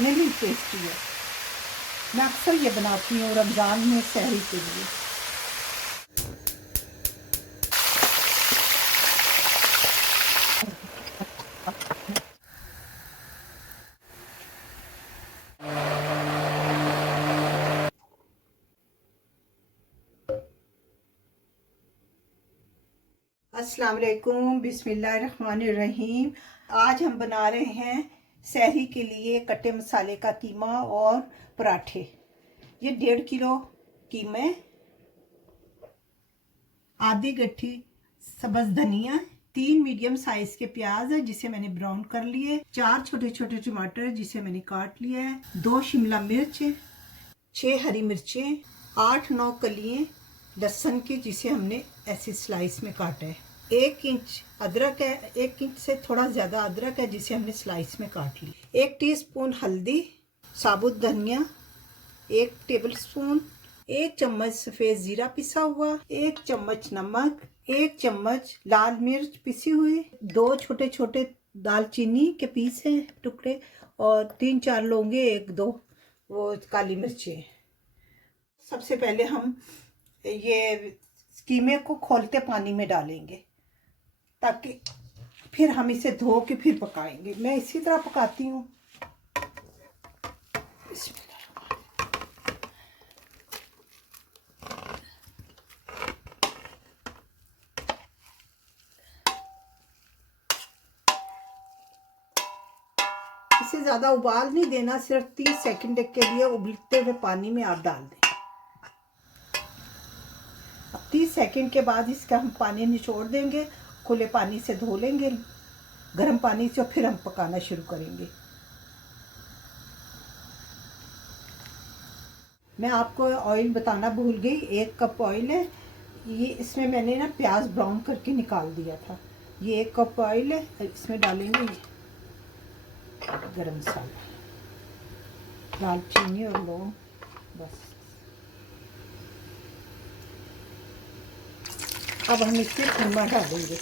खाने में टेस्टी है। मैं अक्सर ये बनाती हूँ रमज़ान में सहरी के लिए। अस्सलाम वालेकुम, बिस्मिल्लाहिर्रहमानिर्रहीम। आज हम बना रहे हैं सहरी के लिए कट्टे मसाले का कीमा और पराठे। ये 1.5 किलो कीमे, आधी गट्ठी सब्ज धनिया, 3 मीडियम साइज के प्याज है जिसे मैंने ब्राउन कर लिए, 4 छोटे छोटे टमाटर जिसे मैंने काट लिया है, 2 शिमला मिर्च, 6 हरी मिर्चें, 8-9 कलियां लहसुन की जिसे हमने ऐसे स्लाइस में काटा है, 1 इंच अदरक है, 1 इंच से थोड़ा ज़्यादा अदरक है जिसे हमने स्लाइस में काट ली, 1 टीस्पून हल्दी, साबुत धनिया 1 टेबलस्पून, 1 चम्मच सफ़ेद ज़ीरा पिसा हुआ, 1 चम्मच नमक, 1 चम्मच लाल मिर्च पिसी हुई, 2 छोटे छोटे दालचीनी के पीस हैं टुकड़े, और 3-4 लौंगे, 1-2 वो काली मिर्चें। सबसे पहले हम ये कीमे को खौलते पानी में डालेंगे ताकि फिर हम इसे धो के फिर पकाएंगे। मैं इसी तरह पकाती हूँ। इसे ज़्यादा उबाल नहीं देना, सिर्फ 30 सेकंड के लिए उबलते हुए पानी में आप डाल दें। अब 30 सेकंड के बाद इसका हम पानी निचोड़ देंगे, खुले पानी से धो लेंगे गर्म पानी से, फिर हम पकाना शुरू करेंगे। मैं आपको ऑयल बताना भूल गई, 1 कप ऑयल है ये, इसमें मैंने ना प्याज ब्राउन करके निकाल दिया था। ये 1 कप ऑयल है, इसमें डालेंगे गरम मसाला, दालचीनी और लौंग, बस। अब हम इसमें कीमा डालेंगे।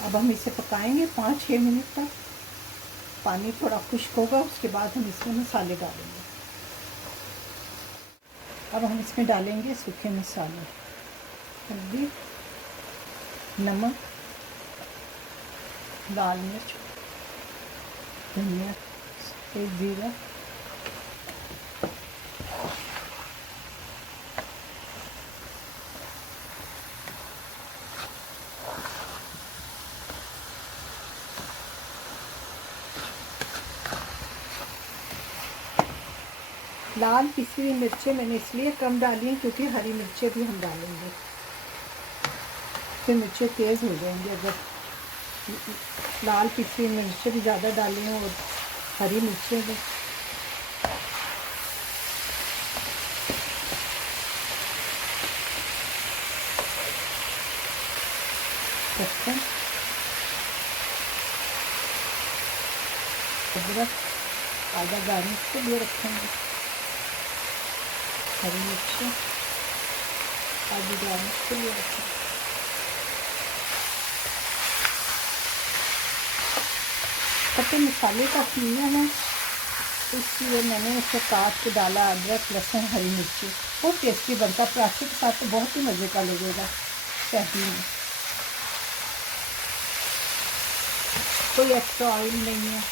अब हम इसे पकाएंगे 5-6 मिनट तक। पानी थोड़ा खुश्क होगा, उसके बाद हम इसमें मसाले डालेंगे। अब हम इसमें डालेंगे सूखे मसाले, हल्दी, नमक, लाल मिर्च, धनिया, सफ़ेद ज़ीरा, लाल पिसी हुई मिर्चें मैंने इसलिए कम डाली हैं क्योंकि हरी मिर्चें भी हम डालेंगे, फिर मिर्चें तेज़ हो जाएंगी। अगर लाल पिसी हुई मिर्चें भी ज़्यादा डाली हैं और हरी मिर्चें भी। अदरक आधा गार्निश के लिए रखेंगे, हरी मिर्च आधी गार्निश के लिए रखेंगे। खट्टे मसाले का कीमा है, इसलिए मैंने इसे काट के डाला, अदरक, लहसुन, हरी मिर्ची। बहुत टेस्टी बनता, पराठे के साथ तो बहुत ही मज़े का लगेगा। सहरी में कोई एक्स्ट्रा ऑयल नहीं है।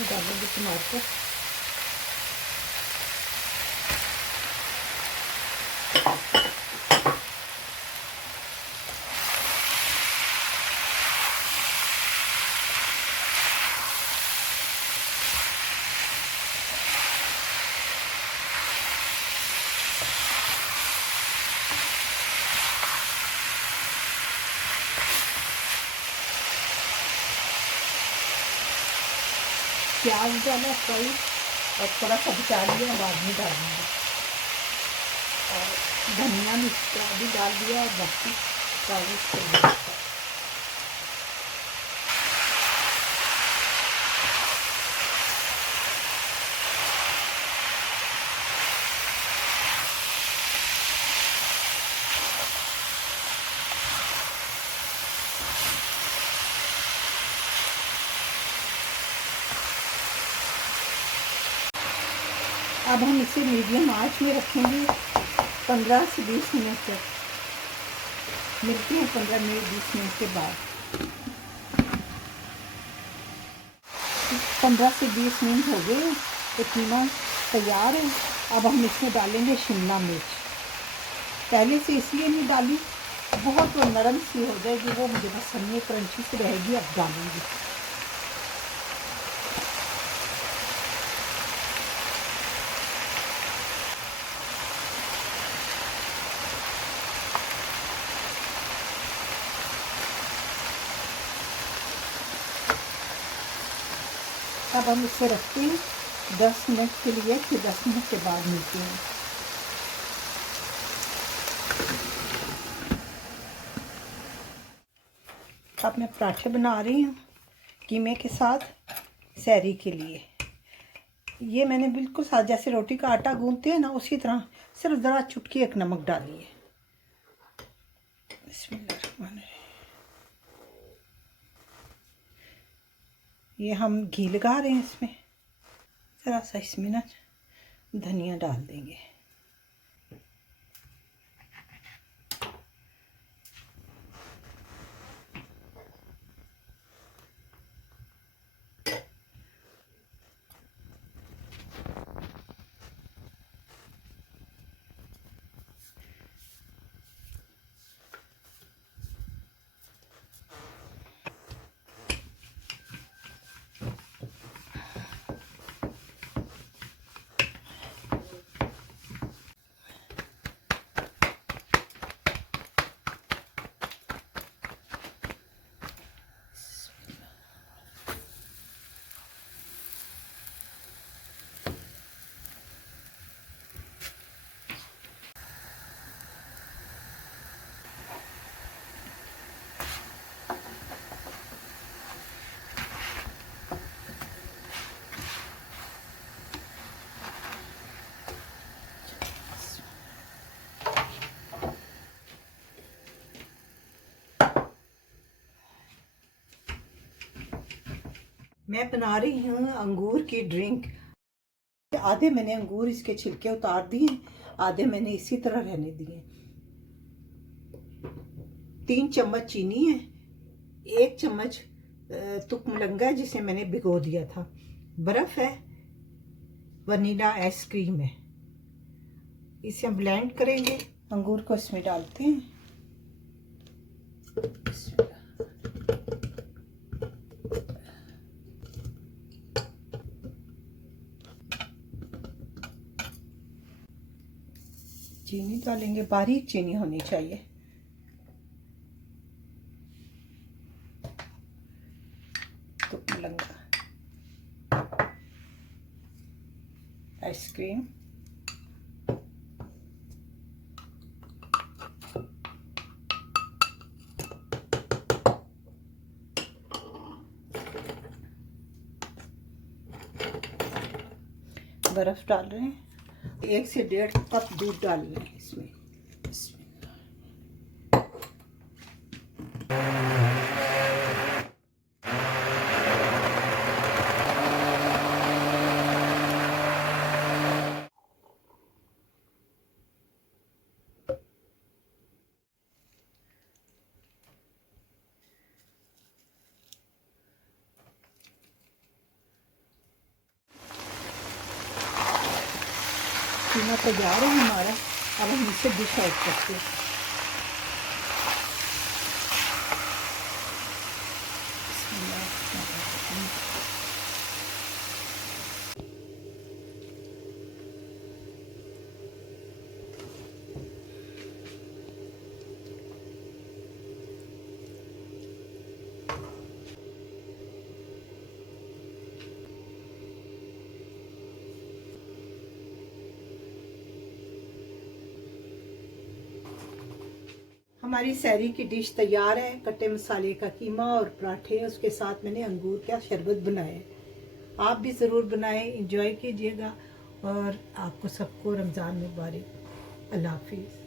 डालेंगे टमाटर, प्याज डाला फ्राई और थोड़ा सा बचा लिया, बाद में डालूंगी। और धनिया मिर्च भी डाल दिया और बाकी गार्लिक कर दिया। अब हम इसे मीडियम आंच में रखेंगे 15 से 20 मिनट तक। मिलते हैं 15-20 मिनट के बाद। 15 से 20 मिनट हो गए तो कीमा तैयार है। अब हम इसमें डालेंगे शिमला मिर्च। पहले से इसलिए नहीं डाली, बहुत वो नरम सी हो जाएगी, वो मुझे पसंद नहीं, क्रंची सी रहेगी। अब डालूंगी। अब हम इसे रखते हैं 10 मिनट के लिए, फिर 10 मिनट के बाद मिलते हैं। अब मैं पराठे बना रही हूँ कीमे के साथ सहरी के लिए। ये मैंने बिल्कुल साथ जैसे रोटी का आटा गूंथते हैं ना, उसी तरह सिर्फ ज़रा चुटकी एक नमक डालिए। बिस्मिल्लाह। ये हम घी लगा रहे हैं इसमें, ज़रा सा इसमें ना धनिया डाल देंगे। मैं बना रही हूँ अंगूर की ड्रिंक। आधे मैंने अंगूर इसके छिलके उतार दिए, आधे मैंने इसी तरह रहने दिए। 3 चम्मच चीनी है, 1 चम्मच तुकमलंगा है जिसे मैंने भिगो दिया था, बर्फ है, वनीला आइसक्रीम है। इसे हम ब्लेंड करेंगे। अंगूर को इसमें डालते हैं। चीनी डालेंगे, बारीक चीनी होनी चाहिए। तुकमलंगा, आइसक्रीम, बर्फ डाल रहे हैं। 1 से 1.5 कप दूध डाल रहे हैं इसमें। कीमा तैयार है हमारा। अब हम इसे डिश आउट करते हैं। हमारी सहरी की डिश तैयार है। कट्टे मसाले का कीमा और पराठे, उसके साथ मैंने अंगूर का शरबत बनाया है। आप भी ज़रूर बनाएं, इंजॉय कीजिएगा और आपको सबको रमज़ान मुबारक। अल्लाह हाफिज़।